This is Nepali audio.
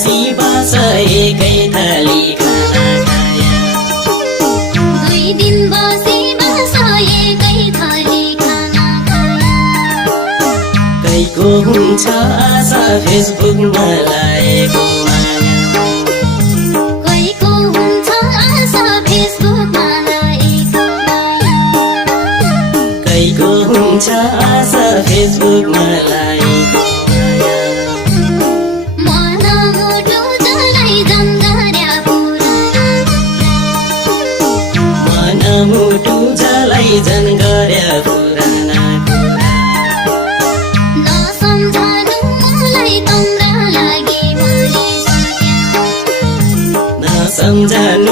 बसी बस एकै थाली खाना खाया 2 दिन बसी बस एकै थाली खाना खाया कैको हुन्छ आशा फेसबुकमा लागेको माया कैको हुन्छ आशा फेसबुकमा लागेको माया कैको हुन्छ आशा फेसबुकमा लागेको माया मनमुटु जलाई जङ्गर्या पुरा मनमुटु जलाई जङ्गर्या पुराना कुरा नसम्झनु मलाई तम्रा लागि भनिसक्या नसम्झनु